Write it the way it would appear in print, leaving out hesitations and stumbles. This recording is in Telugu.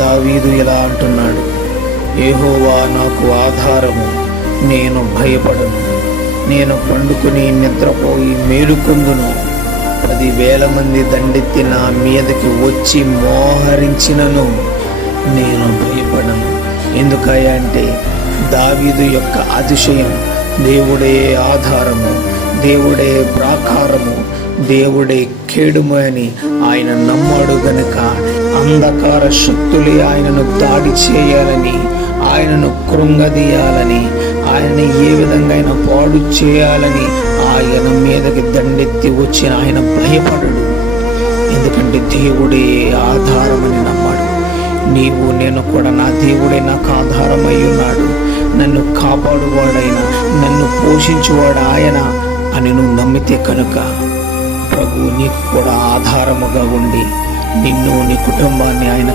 దావీదు ఇలా అంటున్నాడు, యెహోవా నాకు ఆధారము, నేను భయపడను. నేను పండుకుని నిద్రపోయి మేలుకొందును. 10,000 మంది దండెత్తి నా మీదకి వచ్చి మోహరించినను నేను భయపడను. ఎందుకయ్యా అంటే దావీదు యొక్క అతిశయం దేవుడే ఆధారము, దేవుడే ప్రాకారము, దేవుడే కేడుము అని ఆయన నమ్మాడు గనుక అంధకార శక్తులే ఆయనను దాడి చేయాలని, ఆయనను కృంగదీయాలని, ఆయనని ఏ విధంగా అయినా పాడు చేయాలని ఆయన మీదకి దండెత్తి వచ్చిన ఆయన భయపడడు. ఎందుకంటే దేవుడే ఆధారమని నమ్మాడు. నీవు నేను కూడా నా దేవుడే నాకు ఆధారమై ఉన్నాడు, నన్ను కాపాడువాడైన, నన్ను పోషించువాడు ఆయన అని నువ్వు నమ్మితే కనుక ప్రభు నీకు కూడా ఆధారముగా ఉండి నిన్ను నీ కుటుంబాన్ని ఆయన